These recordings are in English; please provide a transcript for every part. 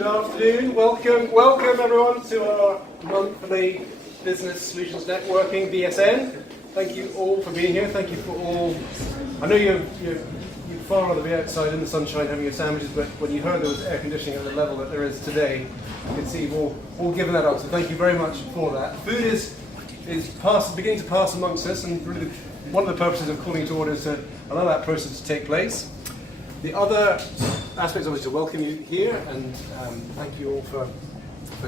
Good afternoon. Welcome everyone to our monthly Business Solutions Networking, BSN. Thank you all for being here. Thank you for all. I know you're far rather be outside in the sunshine having your sandwiches, but when you heard there was air conditioning at the level that there is today, you can see you've all given that up. So thank you very much for that. Food is beginning to pass amongst us, and really one of the purposes of calling to order is to allow that process to take place. The other aspect is obviously to welcome you here, and thank you all for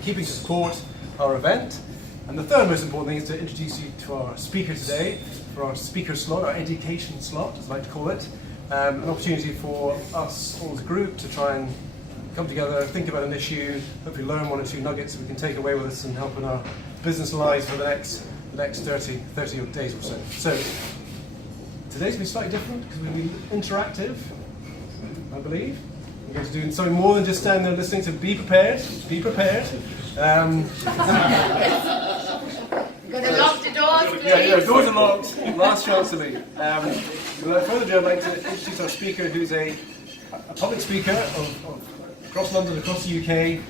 keeping to support our event. And the third most important thing is to introduce you to our speaker today, for our speaker slot, our education slot, as I like to call it. An opportunity for us all as a group to try and come together, think about an issue, hopefully learn one or two nuggets we can take away with us and help in our business lives for the next 30 odd days or so. So today's going to be slightly different because we're going to be interactive, I believe. We're going to do something more than just stand there listening, so be prepared. Be prepared. You're going to lock the doors, please? Yeah, doors are locked. Last chance to leave. Without further ado, I'd like to introduce our speaker, who's a public speaker of across London, across the UK,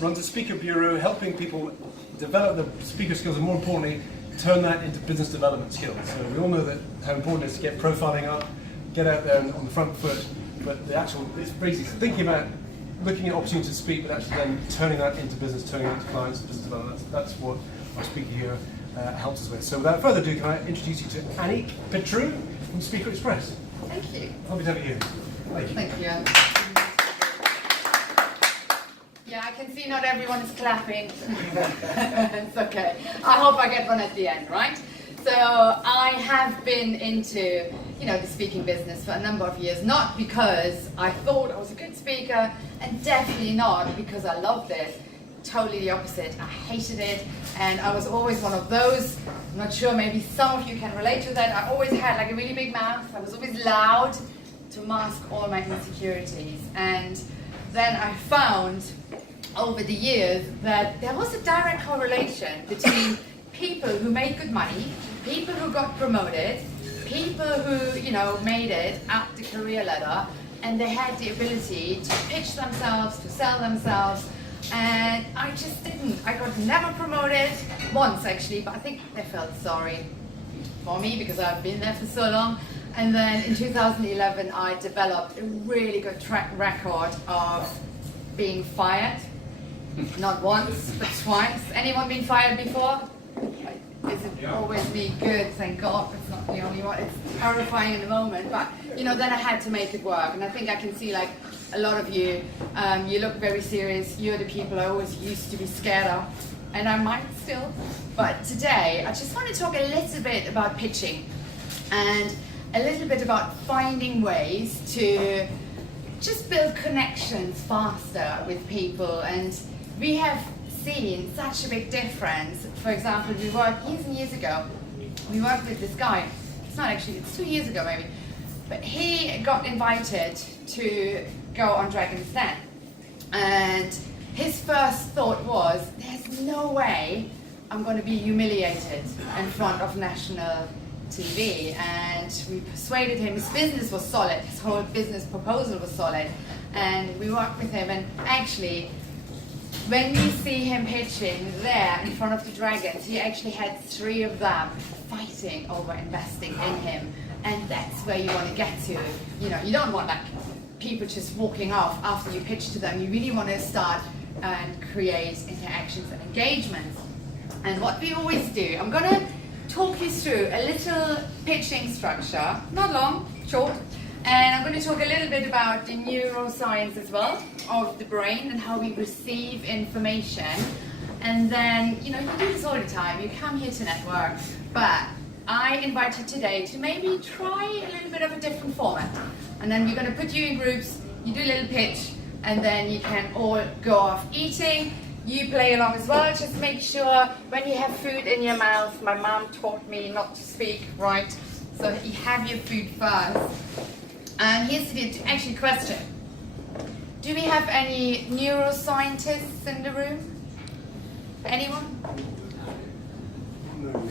runs a speaker bureau, helping people develop the speaker skills, and more importantly, turn that into business development skills. So we all know that how important it is to get profiling up, get out there on the front foot. But the actual, it's basically thinking about looking at opportunities to speak, but actually then turning that into business, turning it into clients, business development. That's what our speaker here helps us with. So without further ado, can I introduce you to Annik Petrou from Speaker Express. Thank you. Lovely to have you here. Thank you. Thank you. Yeah, I can see not everyone is clapping. It's okay. I hope I get one at the end, right? So I have been into, the speaking business for a number of years, not because I thought I was a good speaker, and definitely not because I loved it. Totally the opposite. I hated it, and I was always one of those. I'm not sure, maybe some of you can relate to that. I always had like a really big mouth. I was always loud to mask all my insecurities. And then I found over the years that there was a direct correlation between people who made good money, people who got promoted, people who, made it up the career ladder, and they had the ability to pitch themselves, to sell themselves, and I just didn't. I got never promoted, once actually, but I think they felt sorry for me because I've been there for so long. And then in 2011, I developed a really good track record of being fired. Not once, but twice. Anyone been fired before? Is it always me? Good, thank God. It's not the only one. It's terrifying in the moment, but then I had to make it work. And I think I can see like a lot of you, you look very serious. You're the people I always used to be scared of, and I might still. But today, I just want to talk a little bit about pitching and a little bit about finding ways to just build connections faster with people. And we have seen such a big difference. For example, we worked years and years ago, we worked with this guy. It's 2 years ago maybe, but he got invited to go on Dragon's Den, and his first thought was, there's no way I'm going to be humiliated in front of national TV. And we persuaded him. His business was solid, his whole business proposal was solid, and we worked with him. And actually, when you see him pitching there in front of the Dragons, he actually had 3 of them fighting over investing in him. And that's where you want to get to. You don't want like people just walking off after you pitch to them. You really want to start and create interactions and engagements. And what we always do, I'm going to talk you through a little pitching structure, not long, short. And I'm going to talk a little bit about the neuroscience as well of the brain and how we receive information. And then, you do this all the time. You come here to network, but I invite you today to maybe try a little bit of a different format. And then we're going to put you in groups, you do a little pitch, and then you can all go off eating. You play along as well. Just make sure when you have food in your mouth, my mom taught me not to speak, right? So you have your food first. And here's the question. Do we have any neuroscientists in the room? Anyone?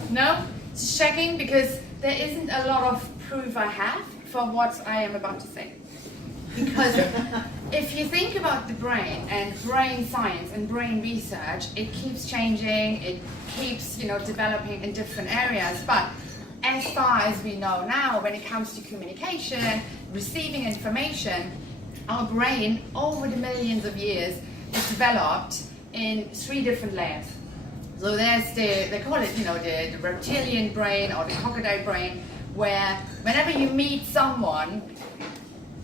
No? Just checking, because there isn't a lot of proof I have for what I am about to say. Because if you think about the brain and brain science and brain research, it keeps changing, it keeps, developing in different areas. But as far as we know now, when it comes to communication, receiving information, our brain over the millions of years is developed in 3 different layers. So there's they call it, the reptilian brain or the crocodile brain, where whenever you meet someone,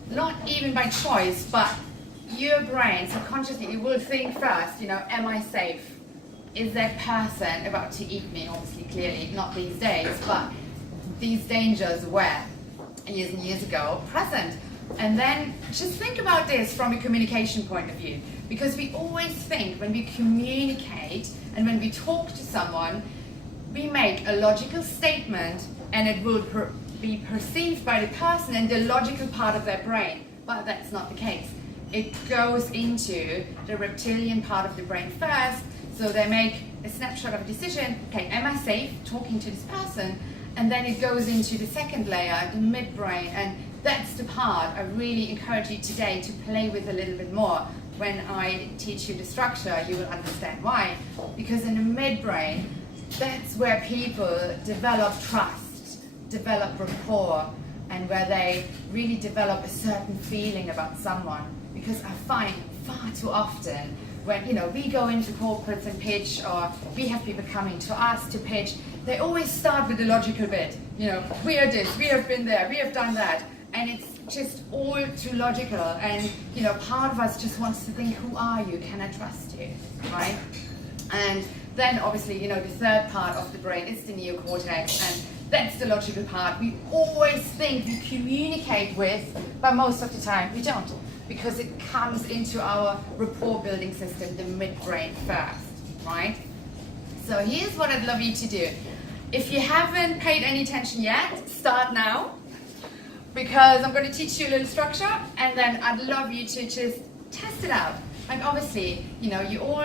not even by choice, but your brain subconsciously, it will think first, am I safe? Is that person about to eat me? Obviously, clearly, not these days, but these dangers were years and years ago present. And then just think about this from a communication point of view, because we always think when we communicate and when we talk to someone, we make a logical statement and it will be perceived by the person in the logical part of their brain, but that's not the case. It goes into the reptilian part of the brain first, so they make a snapshot of a decision, okay, am I safe talking to this person? And then it goes into the second layer, the midbrain, and that's the part I really encourage you today to play with a little bit more. When I teach you the structure, you will understand why. Because in the midbrain, that's where people develop trust, develop rapport, and where they really develop a certain feeling about someone. Because I find far too often when we go into corporates and pitch, or we have people coming to us to pitch, they always start with the logical bit. We are this, we have been there, we have done that. And it's just all too logical, and part of us just wants to think, who are you? Can I trust you? Right? And then obviously, the third part of the brain is the neocortex, and that's the logical part. We always think we communicate with, but most of the time we don't, because it comes into our rapport building system, the midbrain first, right? So here's what I'd love you to do. If you haven't paid any attention yet, start now. Because I'm going to teach you a little structure, and then I'd love you to just test it out. Like obviously, you all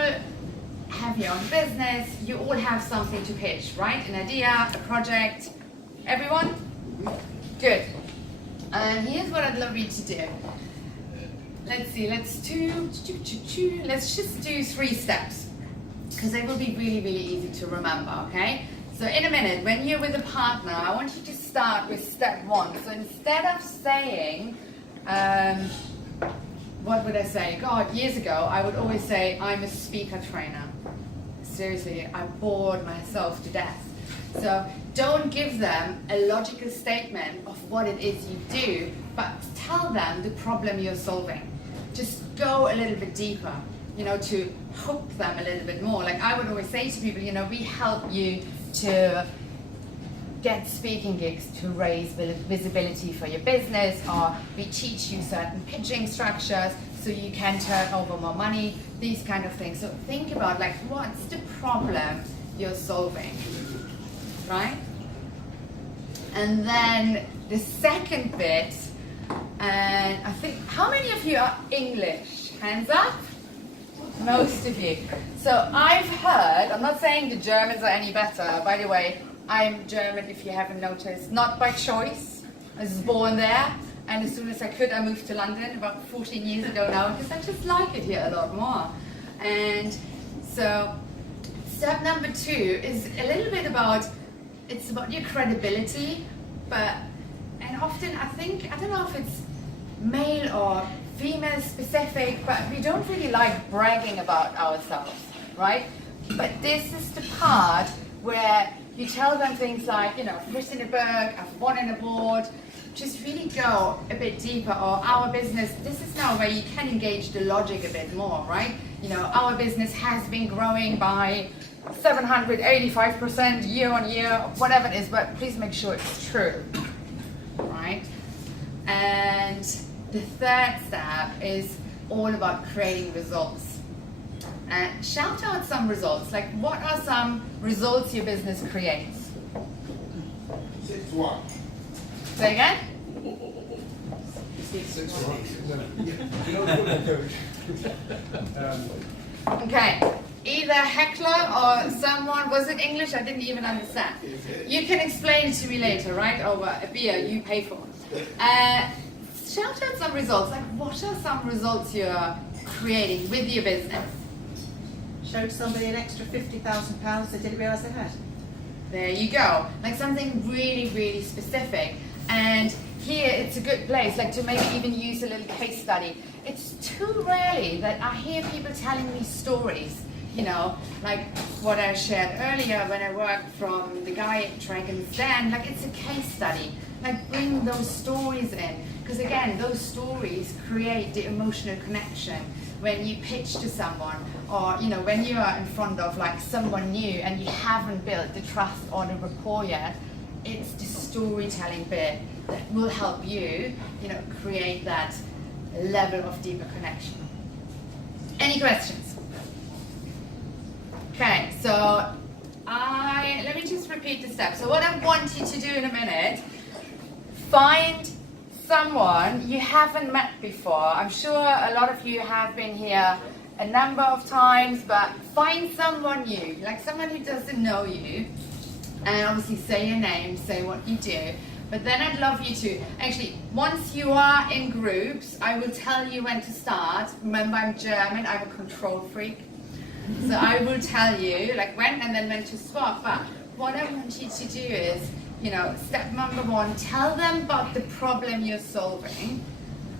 have your own business, you all have something to pitch, right? An idea, a project. Everyone? Good. And here's what I'd love you to do. Let's see, let's just do 3 steps, because they will be really, really easy to remember, okay? So in a minute, when you're with a partner, I want you to start with step 1. So instead of saying, what would I say? God, years ago, I would always say, I'm a speaker trainer. Seriously, I bored myself to death. So don't give them a logical statement of what it is you do, but tell them the problem you're solving. Just go a little bit deeper, to hook them a little bit more. Like I would always say to people, we help you to get speaking gigs to raise visibility for your business, or we teach you certain pitching structures so you can turn over more money, these kind of things. So think about what's the problem you're solving, right? And then the second bit, and I think, how many of you are English? Hands up? Most of you. So I've heard, I'm not saying the Germans are any better, by the way, I'm German if you haven't noticed, not by choice. I was born there, and as soon as I could, I moved to London about 14 years ago now, because I just like it here a lot more. And so step number 2 is a little bit about, it's about your credibility, and often I don't know if it's male or female specific, but we don't really like bragging about ourselves, right? But this is the part where you tell them things like, I've written a book, I've won an award. Just really go a bit deeper. Or our business, this is now where you can engage the logic a bit more, right? Our business has been growing by 785% year on year, whatever it is, but please make sure it's true, right? And the third step is all about creating results. Shout out some results. What are some results your business creates? 6-1. Say again? 6-1. Okay. Either heckler or someone, was it English? I didn't even understand. You can explain it to me later, right? Over a beer you pay for. Shout out some some results. Like, what are some results you're creating with your business? Showed somebody an extra £50,000 they didn't realise they had. There you go. Like something really, really specific. And here it's a good place, like to maybe even use a little case study. It's too rarely that I hear people telling me stories, you know, like what I shared earlier when I worked from the guy at Dragon's Den. Like, it's a case study. Like, bring those stories in. Because again, those stories create the emotional connection when you pitch to someone, or you know, when you are in front of like someone new and you haven't built the trust or the rapport yet. It's the storytelling bit that will help you, you know, create that level of deeper connection. Any questions? Okay, so let me just repeat the steps. So what I want you to do in a minute, find someone you haven't met before. I'm sure a lot of you have been here a number of times, but find someone new, like someone who doesn't know you, and obviously say your name, say what you do. But then I'd love you to, actually, once you are in groups, I will tell you when to start. Remember, I'm German, I'm a control freak. So I will tell you, like when and then when to swap. But what I want you to do is, you know, step number one, tell them about the problem you're solving,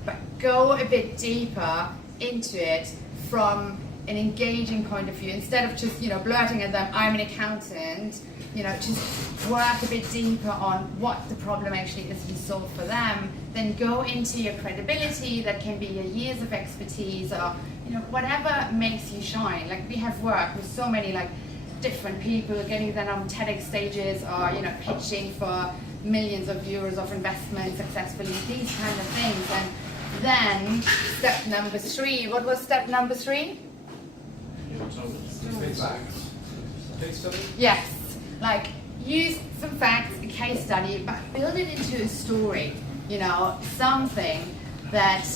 but go a bit deeper into it from an engaging point of view. Instead of just, you know, blurting at them, I'm an accountant, you know, just work a bit deeper on what the problem actually is you solve for them. Then go into your credibility, that can be your years of expertise, or, you know, whatever makes you shine. Like, we have worked with so many like different people, getting them on TEDx stages, or, you know, pitching for millions of euros of investment successfully, these kind of things. And then step number 3, what was step number 3? Case study? Yes, like use some facts, a case study, but build it into a story, you know, something that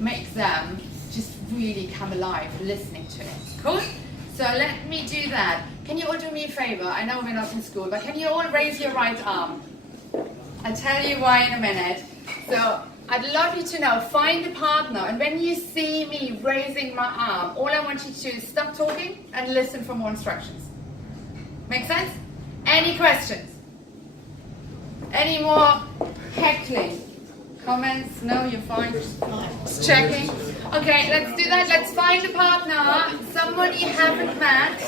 makes them just really come alive listening to it. Cool? So let me do that. Can you all do me a favor? I know we're not in school, but can you all raise your right arm? I'll tell you why in a minute. So I'd love you to know, find a partner, and when you see me raising my arm, all I want you to do is stop talking and listen for more instructions. Make sense? Any questions? Any more heckling? Comments? No, you're fine. Just checking. Okay, let's do that. Let's find a partner, someone you haven't met.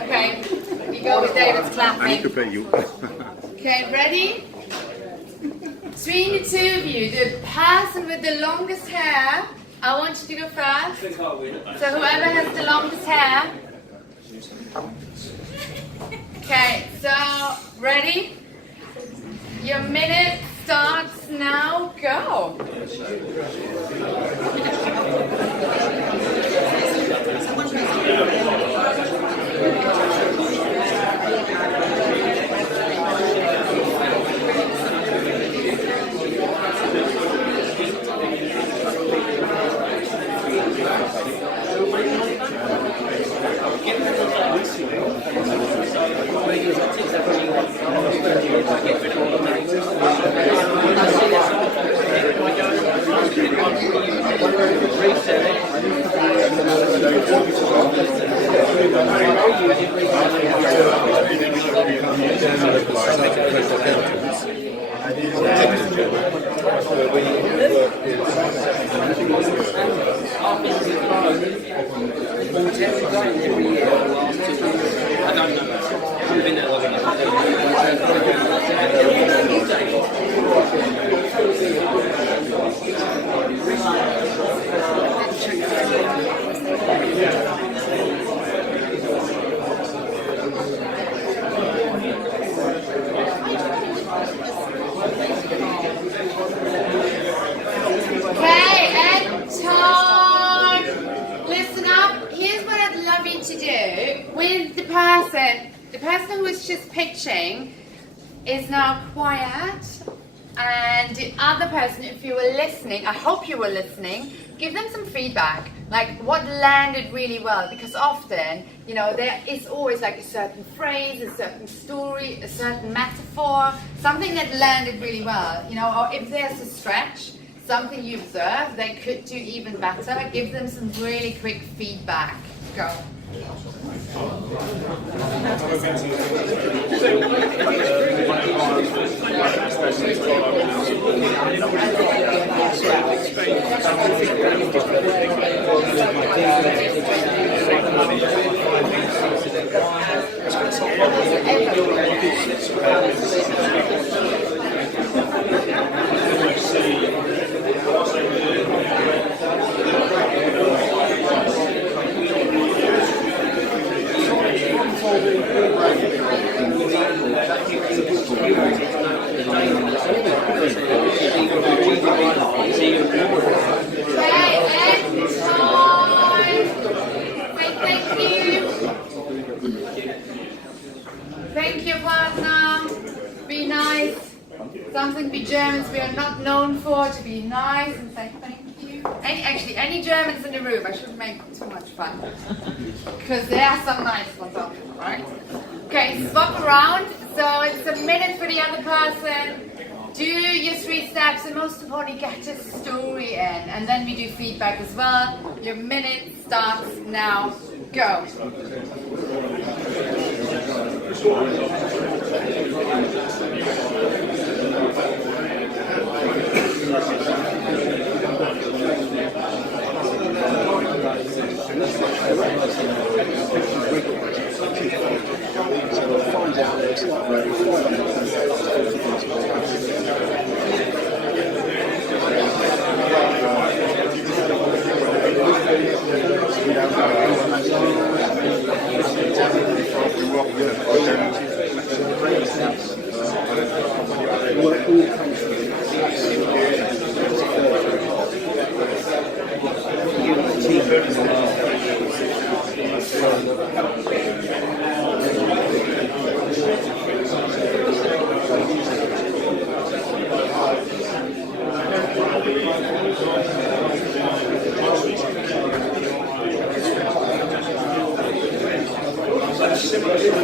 Okay, we go with David's clapping. Annik Petrou. Okay, ready? Between the two of you, the person with the longest hair, I want you to go first. So whoever has the longest hair. Okay, so ready? Your minute starts now. Go. you with the person who was just pitching is now quiet, and the other person, if you were listening, I hope you were listening, give them some feedback, like what landed really well, because often, you know, there is always like a certain phrase, a certain story, a certain metaphor, something that landed really well, you know, or if there's a stretch, something you observe they could do even better, give them some really quick feedback. Go. Thank you, partner. Be nice. Something we Germans we are not known for, to be nice and say thank you. Any Germans in the room, I shouldn't make too much fun. Because there are some nice ones out there, right? Okay, swap around. So it's a minute for the other person. Do your 3 steps and most importantly get a story in. And then we do feedback as well. Your minute starts now. Go.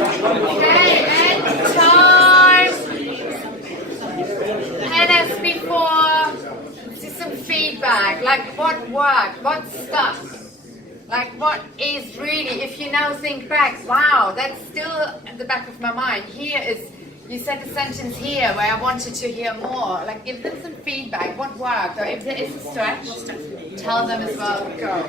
Okay, and time. And as before, see some feedback, like what worked, what stuck, like what is really, if you now think back, wow, that's still at the back of my mind. Here is, you said a sentence here where I wanted to hear more, like give them some feedback, what worked, or if there is a stretch, tell them as well, go.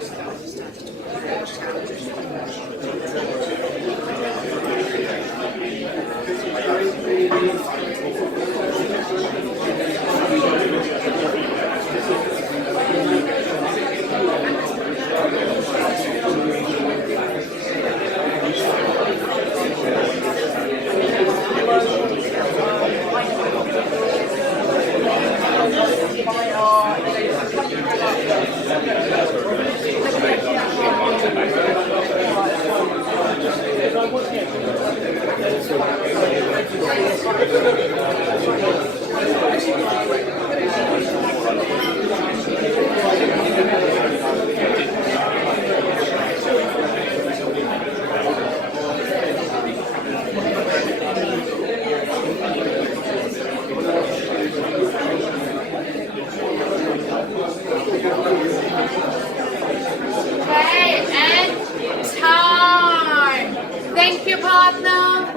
Thank you, partner.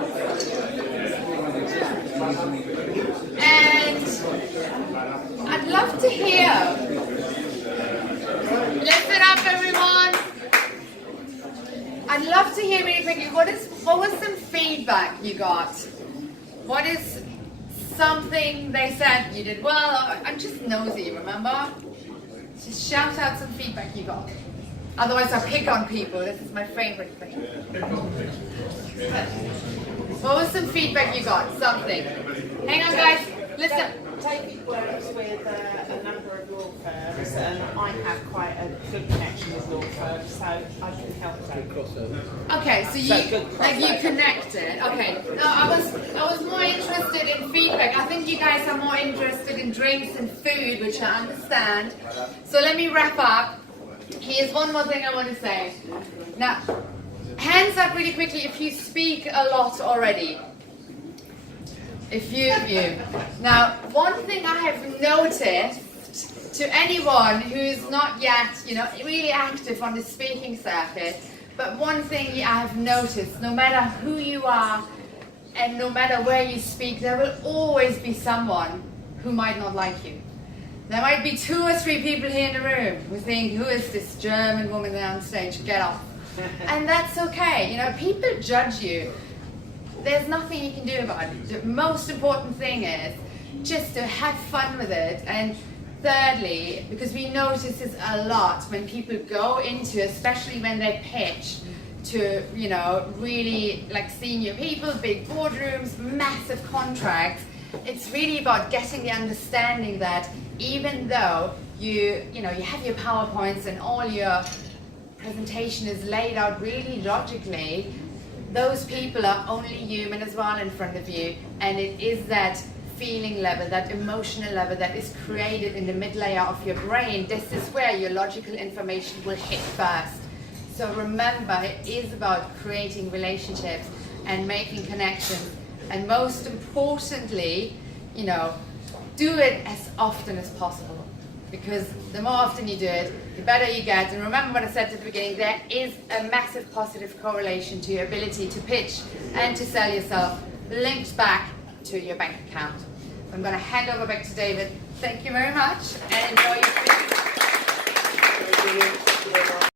And I'd love to hear. Lift it up, everyone. I'd love to hear really quickly, what was some feedback you got? What is something they said you did well? I'm just nosy, remember? Just shout out some feedback you got. Otherwise I pick on people, this is my favorite thing. What was some feedback you got? Something. Hang on guys, listen. David works with a number of law firms, and I have quite a good connection with law firms, so I can help them. Okay, so you connected. Okay, no, I was more interested in feedback. I think you guys are more interested in drinks and food, which I understand. So let me wrap up. Here's one more thing I want to say. Now, hands up really quickly if you speak a lot already. A few of you. Now, one thing I have noticed to anyone who's not yet, really active on the speaking circuit, but one thing I have noticed, no matter who you are and no matter where you speak, there will always be someone who might not like you. There might be 2 or 3 people here in the room who think, who is this German woman there on stage? Get off. And that's okay. People judge you. There's nothing you can do about it. The most important thing is just to have fun with it. And thirdly, because we notice this a lot when people go into, especially when they pitch to, really like senior people, big boardrooms, massive contracts, it's really about getting the understanding that even though you have your PowerPoints and all your presentation is laid out really logically, those people are only human as well in front of you, and it is that feeling level, that emotional level that is created in the mid-layer of your brain. This is where your logical information will hit first. So remember, it is about creating relationships and making connections, and most importantly, do it as often as possible. Because the more often you do it, the better you get. And remember what I said at the beginning, there is a massive positive correlation to your ability to pitch and to sell yourself, linked back to your bank account. I'm going to hand over back to David. Thank you very much, and enjoy your